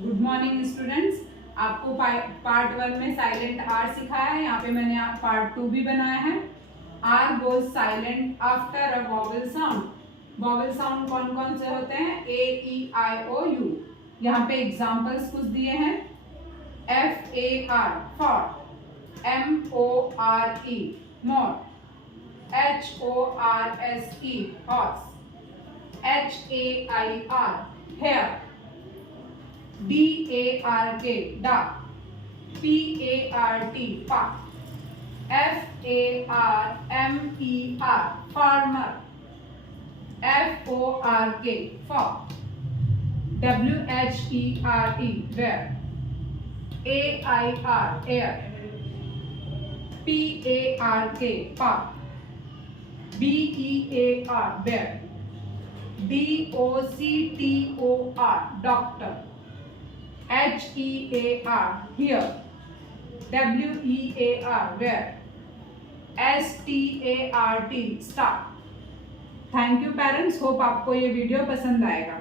Good morning students. आपको part 1 में silent are सिखाया है। यहाँ पे मैंने पार्ट 2 भी बनाया है। R goes silent after a vowel sound. Vowel sound कौन कौन से होते हैं? A, E, I, O, U. यहाँ पे एग्जाम्पल्स कुछ दिए हैं। F, A, R far, M, O, R, E more, H, O, R, S, E horse, H, A, I, R hair, DARK duck, PART park, FARMER farmer, FORK fork, WHERE where, AIR air, PARK park, BEAR bear, DOCTOR doctor, HEAR here, WEAR where, START start। Thank you parents, hope आपको ये video पसंद आएगा।